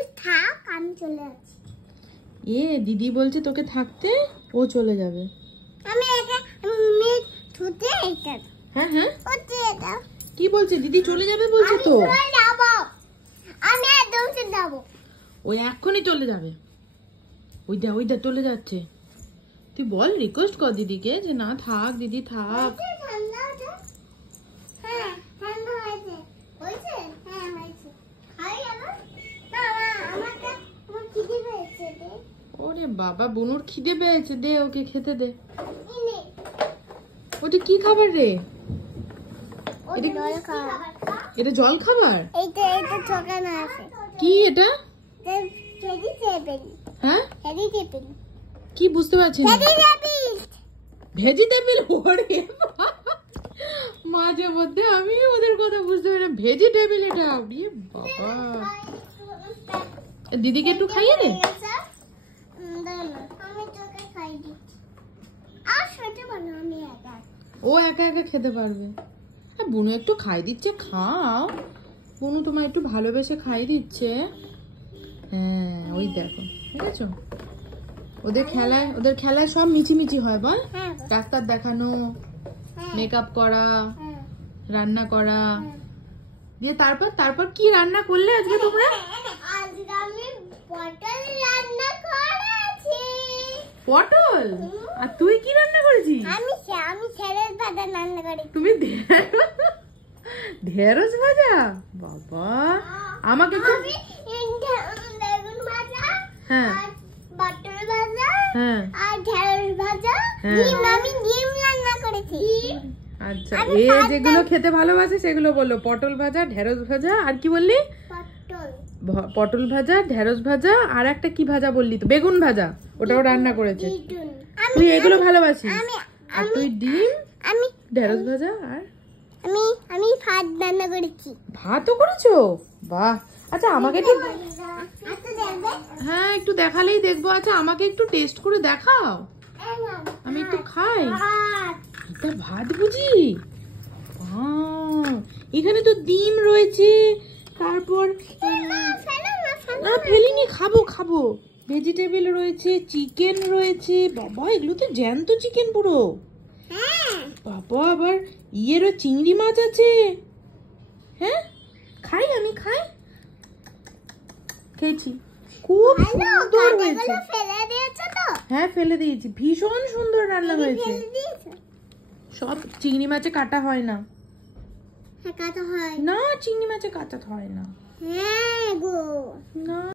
তুই থাক, আমি চলে যাচ্ছি। দিদি বলছে তোকে থাকতে, ও চলে যাবে। আমি ছুটে এটা। হ্যাঁ হ্যাঁ, ওতে এটা কি বলছে? দিদি চলে যাবে বলছে তো। আমি একদম চলে যাবো। ওই এক্ষুনি চলে যাবে। ওইটা চলে যাচ্ছে। তুই বল, রিকোয়েস্ট কর দিদিকে যে না থাক দিদি থাক। ওরে বাবা, বনুর খিদে পেয়েছে, দে ওকে খেতে দে। ওটা কি খাবার রে? এটা জল খাবার? কি এটা? হ্যাঁ, কি বুঝতে পারছি না। ভেজিটেবল? ওরে মাঝে মধ্যে আমি ওদের কথা বুঝতে পারি না। ভেজিটেবল এটা? বাবা, দিদিকে একটু খাইয়ে দে। ও একা একা খেতে পারবে। হ্যাঁ, বুনু একটু খাই দিচ্ছে, খাও। বুনু তোমার একটু ভালোবেসে খাই দিচ্ছে। হ্যাঁ, ওই দেখো, ঠিক আছে? ওদের খেলায় সব মিছিমিছি হয় বল। ডাক্তার দেখানো, মেকআপ করা, রান্না করা। দিয়ে তারপর কি রান্না করলে আজকে তোমরা? আজকে আমি পটল রান্না করেছি। পটল? আর তুই কি রান্না করেছিস? আমি ঢেঁড়স ভাজা রান্না করেছি। তুমি ঢেঁড়স ভাজা? বাবা, আমাকে বেগুন ভাজা, হ্যাঁ, পটল ভাজা, হ্যাঁ, আর ঢেঁড়স ভাজা, আমি ডিম রান্না করেছি। আচ্ছা, যেগুলো খেতে ভালোবাসে সেগুলো বললো। পটল ভাজা, ঢেঁড়স ভাজা, আর কি বললি? পটল ভাজা, ঢেঁড়স ভাজা, আর একটা কি ভাজা বললি তো? বেগুন ভাজা, ওটাও রান্না করেছে। তুই এগুলো ভালোবাসিস? আর তুই ডিম, আমি ঢেঁড়স ভাজা, আর আমি ভাত রান্না করেছি। ভাতও করেছো? বাহ। আচ্ছা, আমাকে একটু, হ্যাঁ একটু দেখালেই দেখবো। আচ্ছা, আমাকে একটু টেস্ট করে দেখাও, আমি একটু খাই। এটা ভাত বুঝি? এখানে তো ডিম রয়েছে, তারপর না ফেলিনি, খাবো। ভেজিটেবল রয়েছে, চিকেন রয়েছে। বাবা, এগুলো তো জ্যান্ত চিকেন পুরো। বাবা, আবার ইয়েরও চিংড়ি মাছ আছে। হ্যাঁ, আমি খাই। খেয়েছি, খুব সুন্দর হয়েছে। হ্যাঁ, ফেলে দিয়েছি। ভীষণ সুন্দর রান্না হয়েছে। সব চিংড়ি মাছে কাটা হয় না। কাটা হয় না, চিংড়ি মাছে কাটা হয় না। হ্যাঁ গো, না।